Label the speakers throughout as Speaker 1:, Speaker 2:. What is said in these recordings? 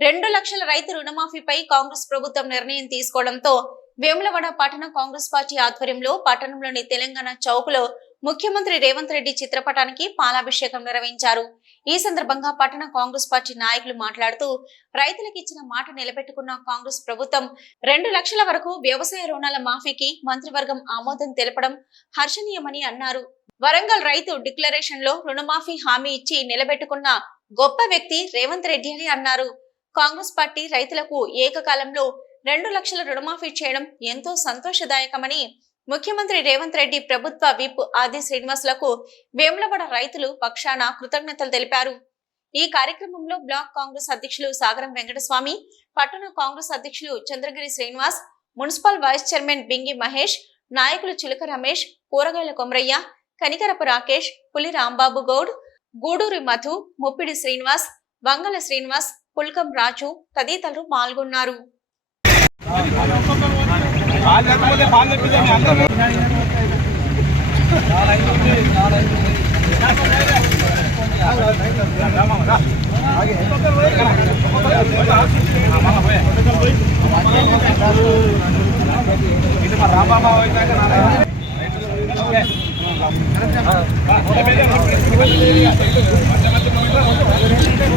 Speaker 1: రెండు లక్షల రైతు రుణమాఫీపై కాంగ్రెస్ ప్రభుత్వం నిర్ణయం తీసుకోవడంతో వేములవాడ పట్టణ కాంగ్రెస్ పార్టీ ఆధ్వర్యంలో పట్టణంలోని తెలంగాణ చౌక్లో ముఖ్యమంత్రి రేవంత్ రెడ్డి చిత్రపటానికి పాలాభిషేకం నిర్వహించారు. ఈ సందర్భంగా పట్టణ కాంగ్రెస్ పార్టీ నాయకులు మాట్లాడుతూ రైతులకు ఇచ్చిన మాట నిలబెట్టుకున్న కాంగ్రెస్ ప్రభుత్వం రెండు లక్షల వరకు వ్యవసాయ రుణాల మాఫీకి మంత్రివర్గం ఆమోదం తెలపడం హర్షణీయమని అన్నారు. వరంగల్ రైతు డిక్లరేషన్లో రుణమాఫీ హామీ ఇచ్చి నిలబెట్టుకున్న గొప్ప వ్యక్తి రేవంత్ రెడ్డి అని అన్నారు. కాంగ్రెస్ పార్టీ రైతులకు ఏకకాలంలో రెండు లక్షల రుణమాఫీ చేయడం ఎంతో సంతోషదాయకమని ముఖ్యమంత్రి రేవంత్ రెడ్డి ప్రభుత్వ విప్ ఆది శ్రీనివాసులకు వేములవాడ రైతులు పక్షాన కృతజ్ఞతలు తెలిపారు. ఈ కార్యక్రమంలో బ్లాక్ కాంగ్రెస్ అధ్యక్షులు సాగరం వెంకటస్వామి పట్టణ కాంగ్రెస్ అధ్యక్షులు Chandragiri Srinivas municipal vice chairman Bingi Mahesh నాయకులు చిలుక రమేష్ కూరగాయల కొమరయ్య కనికరపు రాకేష్ పులి రాంబాబు గౌడ్ గూడూరి మధు ముప్పిడి శ్రీనివాస్ వంగల శ్రీనివాస్ పుల్కం రాజు తదితరులు పాల్గొన్నారు.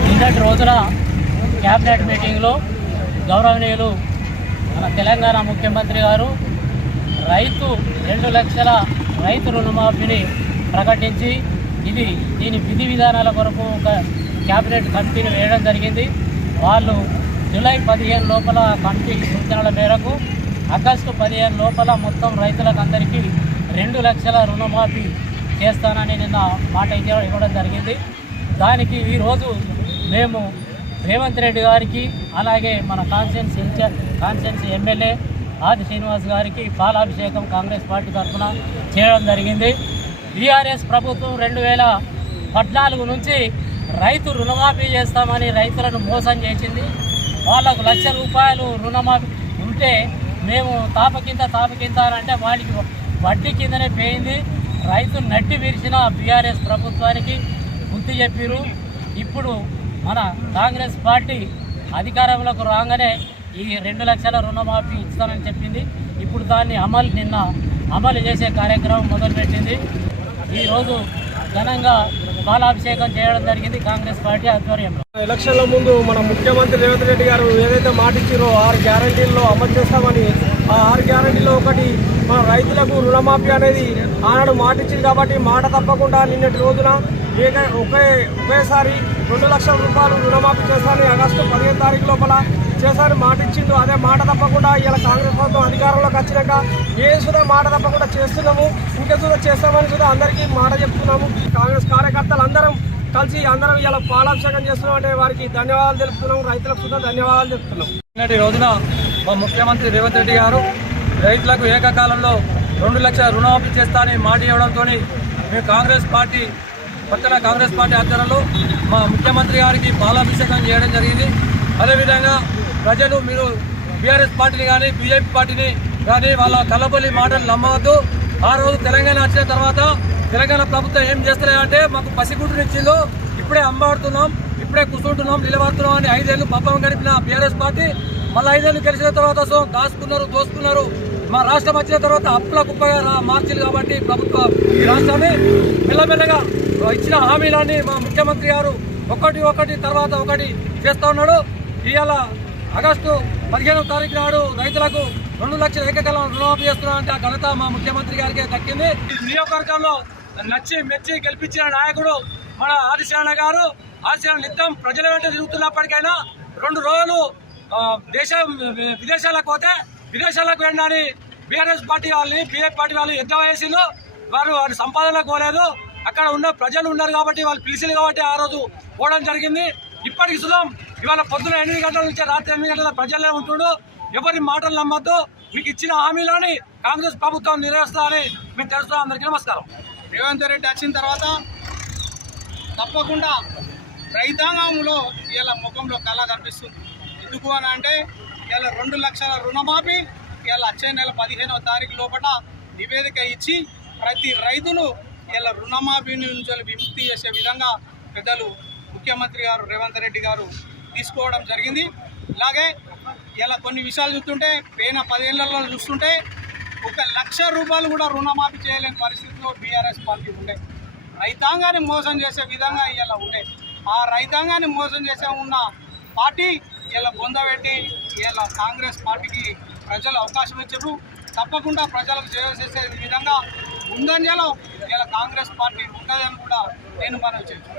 Speaker 2: నిన్నటి రోజున క్యాబినెట్ మీటింగ్లో గౌరవనీయులు మన తెలంగాణ ముఖ్యమంత్రి గారు రైతు రెండు లక్షల రైతు రుణమాఫీని ప్రకటించి ఇది దీని విధి విధానాల కొరకు ఒక క్యాబినెట్ కమిటీని వేయడం జరిగింది. వాళ్ళు జూలై పదిహేను లోపల కమిటీ సూచనల మేరకు ఆగస్టు పదిహేను లోపల మొత్తం రైతులకు అందరికీ రెండు లక్షల రుణమాఫీ చేస్తానని నిన్న మాట ఇవ్వడం జరిగింది. దానికి ఈరోజు మేము రేవంత్ రెడ్డి గారికి అలాగే మన కాన్స్టిట్యూన్స్ ఇన్ఛార్జ్ కాన్స్టిట్యూన్స్ ఎమ్మెల్యే ఆది శ్రీనివాస్ గారికి పాలాభిషేకం కాంగ్రెస్ పార్టీ తరఫున చేయడం జరిగింది. బీఆర్ఎస్ ప్రభుత్వం రెండు వేల పద్నాలుగు నుంచి రైతు రుణమాఫీ చేస్తామని రైతులను మోసం చేసింది. వాళ్ళకు లక్ష రూపాయలు రుణమాఫీ ఉంటే మేము తాపకింత తాపకింత అని అంటే వాడికి వడ్డీ కిందనే పోయింది. రైతు నట్టి విరిచిన బీఆర్ఎస్ ప్రభుత్వానికి బుద్ధి చెప్పిరు ఇప్పుడు మన కాంగ్రెస్ పార్టీ అధికారంలోకి రాగానే ఈ రెండు లక్షల రుణమాఫీ ఇస్తానని చెప్పింది. ఇప్పుడు దాన్ని అమలు నిన్న అమలు చేసే కార్యక్రమం మొదలుపెట్టింది. ఈరోజు ఘనంగా పాలాభిషేకం చేయడం జరిగింది కాంగ్రెస్ పార్టీ ఆధ్వర్యంలో.
Speaker 3: ఎలక్షన్ల ముందు మన ముఖ్యమంత్రి రేవంత్ రెడ్డి గారు ఏదైతే మాట ఇచ్చారో ఆరు గ్యారంటీల్లో అమలు చేస్తామని ఆ ఆరు గ్యారంటీలో ఒకటి. మన రైతులకు రుణమాఫీ అనేది ఆనాడు మాటిచ్చింది కాబట్టి మాట తప్పకుండా నిన్నటి రోజున ఏక ఒకే ఒకేసారి రెండు లక్షల రూపాయలు రుణమాఫీ చేస్తానని ఆగస్టు పదిహేను తారీఖు లోపల చేశారని మాట ఇచ్చిండు అదే మాట తప్పకుండా ఇలా కాంగ్రెస్ ప్రభుత్వం అధికారంలోకి వచ్చినాక ఏ సుధా మాట తప్పకుండా చేస్తున్నాము ఇంకా సుధా చేస్తామని సుధా అందరికీ మాట చెప్తున్నాము. కాంగ్రెస్ కార్యకర్తలు అందరం కలిసి అందరం ఇలా పాలాభిషేకం చేస్తున్నాం అంటే వారికి ధన్యవాదాలు తెలుపుతున్నాం. రైతులకు కూడా ధన్యవాదాలు చెప్తున్నాం.
Speaker 4: నిన్నటి రోజున మా ముఖ్యమంత్రి రేవంత్ రెడ్డి గారు రైతులకు ఏకకాలంలో రెండు లక్షల రుణమాఫీ చేస్తానని మాట ఇవ్వడంతో మేము కాంగ్రెస్ పార్టీ పట్టణ కాంగ్రెస్ పార్టీ ఆధ్వర్యంలో మా ముఖ్యమంత్రి గారికి పాలాభిషేకం చేయడం జరిగింది. అదేవిధంగా ప్రజలు మీరు బీఆర్ఎస్ పార్టీని కానీ బీజేపీ పార్టీని కానీ వాళ్ళ కల్లబొల్లి మాటలు నమ్మవద్దు. ఆ రోజు తెలంగాణ వచ్చిన తర్వాత తెలంగాణ ప్రభుత్వం ఏం చేస్తున్నాయంటే మాకు పసిగుడ్డుని ఇచ్చిందో ఇప్పుడే అమ్మాడుతున్నాం ఇప్పుడే కూర్చుంటున్నాం నిలబడుతున్నాం అని ఐదేళ్ళు పబ్బం గడిపిన బీఆర్ఎస్ పార్టీ మళ్ళీ ఐదేళ్ళు గెలిచిన తర్వాత సో దాచుకున్నారు దోసుకున్నారు మా రాష్ట్రం వచ్చిన తర్వాత అప్పుల కుప్పగా మార్చింది కాబట్టి ప్రభుత్వ ఈ రాష్ట్రాన్ని మెల్లమెల్లగా ఇచ్చిన హామీలన్నీ మా ముఖ్యమంత్రి గారు ఒకటి ఒకటి తర్వాత ఒకటి చేస్తూ ఉన్నాడు. ఇవాళ ఆగస్టు పదిహేనవ తారీఖు నాడు రైతులకు రెండు లక్షల ఏకకాలం రుణమాఫీ చేస్తున్నారంటే ఆ ఘనత మా ముఖ్యమంత్రి గారికి దక్కింది. నియోజకవర్గంలో నచ్చి మెచ్చి గెలిపించిన నాయకుడు మన ఆదిశరణ గారు. ఆదిశరణ నిత్యం ప్రజల వెంట తిరుగుతున్నప్పటికైనా రెండు రోజులు దేశ దేశం విదేశాలకు పోతే విదేశాలకు వెళ్ళని బీఆర్ఎస్ పార్టీ వాళ్ళని బీఏ పార్టీ వాళ్ళు యుద్ధం వేసిందో వారు వారి సంపాదన కోలేదు అక్కడ ఉన్న ప్రజలు ఉన్నారు కాబట్టి వాళ్ళు పిలిచింది కాబట్టి ఆ రోజు పోవడం జరిగింది. ఇప్పటికి సుధం ఇవాళ పొద్దున ఎనిమిది గంటల నుంచి రాత్రి ఎనిమిది గంటల ప్రజలే ఉంటుండు ఎవరి మాటలు నమ్మద్దు. మీకు ఇచ్చిన హామీలోని కాంగ్రెస్ ప్రభుత్వం నెరవేరుస్తారని మేము తెలుస్తాం అందరికీ నమస్కారం.
Speaker 5: రేవంత్ రెడ్డి వచ్చిన తర్వాత తప్పకుండా రైతాంగంలో ఇలా ముఖంలో కళ కనిపిస్తుంది. ఎందుకు అని అంటే ఇలా రెండు లక్షల రుణమాఫీ ఇలా వచ్చే నెల పదిహేనవ తారీఖు లోపల నివేదిక ఇచ్చి ప్రతి రైతును ఇలా రుణమాఫీ నుంచి విముక్తి చేసే విధంగా పెద్దలు ముఖ్యమంత్రి గారు రేవంత్ రెడ్డి గారు తీసుకోవడం జరిగింది. ఇలాగే ఇలా కొన్ని విషయాలు చూస్తుంటే పైన పదేళ్ళలో చూస్తుంటే ఒక లక్ష రూపాయలు కూడా రుణమాఫీ చేయలేని పరిస్థితిలో బీఆర్ఎస్ పార్టీ ఉండే. రైతాంగాన్ని మోసం చేసే విధంగా ఇలా ఉండే. ఆ రైతాంగాన్ని మోసం చేసే ఉన్న పార్టీ ఇలా బొందబెట్టి ఇలా కాంగ్రెస్ పార్టీకి ప్రజలు అవకాశం ఇచ్చారు. తప్పకుండా ప్రజలకు సేవ చేసే విధంగా ముందంజలో ఇలా కాంగ్రెస్ పార్టీ ఉంటుందని కూడా నేను మనం చేస్తాను